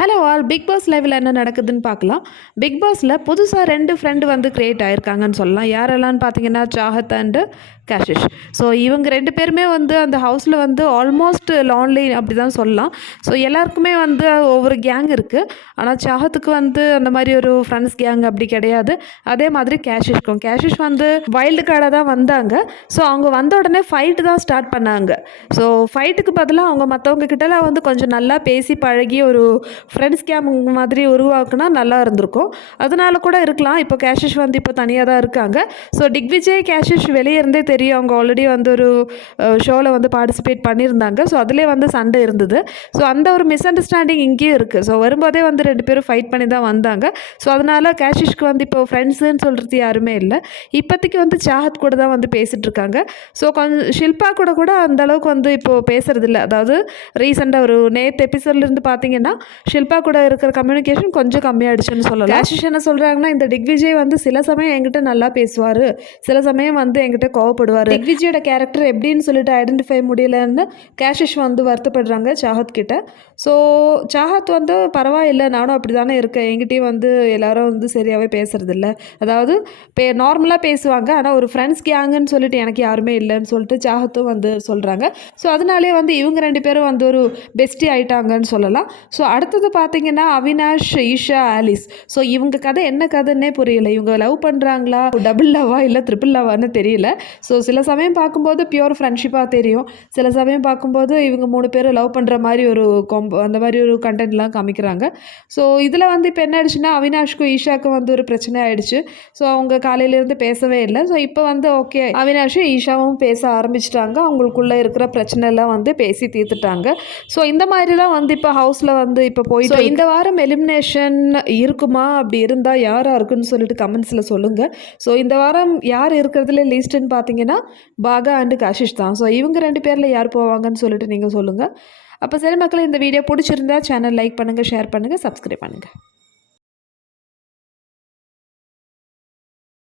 Hello all, big pass லைவில் என்ன நடக்குதுன்னு பார்க்கலாம். பிக் பாஸில் புதுசாக 2 ஃப்ரெண்டு வந்து கிரியேட் ஆயிருக்காங்கன்னு சொல்லலாம். யாரெல்லாம்னு பார்த்தீங்கன்னா சாஹத் அண்டு கேஷிஷ். ஸோ இவங்க 2 பேருமே வந்து அந்த ஹவுஸில் வந்து ஆல்மோஸ்ட் லான்லி அப்படி தான் சொல்லலாம். ஸோ எல்லாருக்குமே வந்து ஒவ்வொரு கேங் இருக்குது. ஆனால் சாஹத்துக்கு வந்து அந்த மாதிரி ஒரு ஃப்ரெண்ட்ஸ் கேங் அப்படி கிடையாது. அதே மாதிரி கேஷிஷ் வந்து வைல்டு கார்டாக தான் வந்தாங்க. ஸோ அவங்க வந்த உடனே ஃபைட்டு தான் ஸ்டார்ட் பண்ணாங்க. ஸோ ஃபைட்டுக்கு பதிலாக அவங்க மற்றவங்க கிட்டலாம் வந்து கொஞ்சம் நல்லா பேசி பழகி ஒரு ஃப்ரெண்ட்ஸ் கேம் மாதிரி உருவாக்குனா நல்லா இருந்திருக்கும். அதனால கூட இருக்கலாம். இப்போ கேஷிஷ் வந்து இப்போ தனியாக தான் இருக்காங்க. ஸோ டிக்விஜய் கேஷிஷ் வெளியே இருந்தே தெரியும். அவங்க ஆல்ரெடி வந்து ஒரு ஷோவில் வந்து பார்ட்டிசிபேட் பண்ணியிருந்தாங்க. ஸோ அதிலே வந்து சண்டை இருந்தது. ஸோ அந்த ஒரு மிஸ் அண்டர்ஸ்டாண்டிங் இங்கேயும் இருக்குது. ஸோ வரும்போதே வந்து 2 பேரும் ஃபைட் பண்ணி தான் வந்தாங்க. ஸோ அதனால் கேஷிஷ்க்கு வந்து இப்போ ஃப்ரெண்ட்ஸுன்னு சொல்கிறது யாருமே இல்லை. இப்போதைக்கு வந்து சாஹத் கூட தான் வந்து பேசிகிட்டு இருக்காங்க. ஸோ கொஞ்சம் ஷில்பா கூட அந்த அளவுக்கு வந்து இப்போது பேசுறதில்ல. அதாவது ரீசெண்டாக ஒரு நேற்று எபிசோட்லேருந்து பார்த்தீங்கன்னா ஷில்பா கூட இருக்கிற கம்யூனிகேஷன் கொஞ்சம் கம்மியாயிடுச்சுன்னு சொல்லலாம். கேஷிஷ் என்ன சொல்கிறாங்கன்னா, இந்த டிக்விஜய் வந்து சில சமயம் என்கிட்ட நல்லா பேசுவார், சில சமயம் வந்து என்கிட்ட கோவப்படுவார். டிக்விஜயோட கேரக்டர் எப்படின்னு சொல்லிட்டு ஐடென்டிஃபை முடியலன்னு கேஷிஷ் வந்து வருத்தப்படுறாங்க சாஹத் கிட்ட. ஸோ சாஹத் வந்து பரவாயில்லை, நானும் அப்படி தானே இருக்கேன், என்கிட்டயும் வந்து எல்லாரும் வந்து சரியாகவே பேசுறதில்ல. அதாவது நார்மலாக பேசுவாங்க, ஆனால் ஒரு ஃப்ரெண்ட்ஸ் கேங்குன்னு சொல்லிட்டு எனக்கு யாருமே இல்லைன்னு சொல்லிட்டு சாஹத்தும் வந்து சொல்கிறாங்க. ஸோ அதனாலே வந்து இவங்க 2 பேரும் வந்து ஒரு பெஸ்டி ஆயிட்டாங்கன்னு சொல்லலாம். ஸோ அடுத்தது பார்த்தீங்கன்னா அவினாஷ், ஈஷா, ஆலிஸ். ஸோ இவங்க கதை என்ன கதைன்னே புரியல. இவங்க லவ் பண்ணுறாங்களா, டபுள் லவ்வா இல்லை ட்ரிபிள் லவ்வான்னு தெரியல. ஸோ சில சமயம் பார்க்கும்போது பியூர் ஃப்ரெண்ட்ஷிப்பாக தெரியும், சில சமயம் பார்க்கும்போது இவங்க 3 பேரும் லவ் பண்ணுற மாதிரி ஒரு அந்த மாதிரி ஒரு கண்டென்ட்லாம் காமிக்கிறாங்க. ஸோ இதில் வந்து இப்போ என்ன ஆயிடுச்சுன்னா அவினாஷ்க்கும் ஈஷாவுக்கும் வந்து ஒரு பிரச்சனை ஆயிடுச்சு. ஸோ அவங்க காலையிலேருந்து பேசவே இல்லை. ஸோ இப்போ வந்து ஓகே, அவினாஷும் ஈஷாவும் பேச ஆரம்பிச்சிட்டாங்க. அவங்களுக்குள்ளே இருக்கிற பிரச்சனை எல்லாம் வந்து பேசி தீர்த்துட்டாங்க. ஸோ இந்த மாதிரி தான் வந்து இப்போ ஹவுஸில் வந்து இப்போ போயிட்டு இந்த வாரம் எலிமினேஷன் இருக்குமா, அப்படி இருந்தால் யாராக இருக்குன்னு சொல்லிட்டு கமெண்ட்ஸில் சொல்லுங்கள். ஸோ இந்த வாரம் யார் இருக்கிறதுல லீஸ்ட்டுன்னு பார்த்தீங்கன்னா பாகா அண்டு காஷிஷ் தான். ஸோ இவங்க 2 பேரில் யார் போவாங்கன்னு சொல்லிட்டு நீங்கள் சொல்லுங்கள். அப்போ சரி மக்களே, இந்த வீடியோ பிடிச்சிருந்தா சேனல் லைக் பண்ணுங்கள், ஷேர் பண்ணுங்கள், சப்ஸ்கிரைப் பண்ணுங்கள்.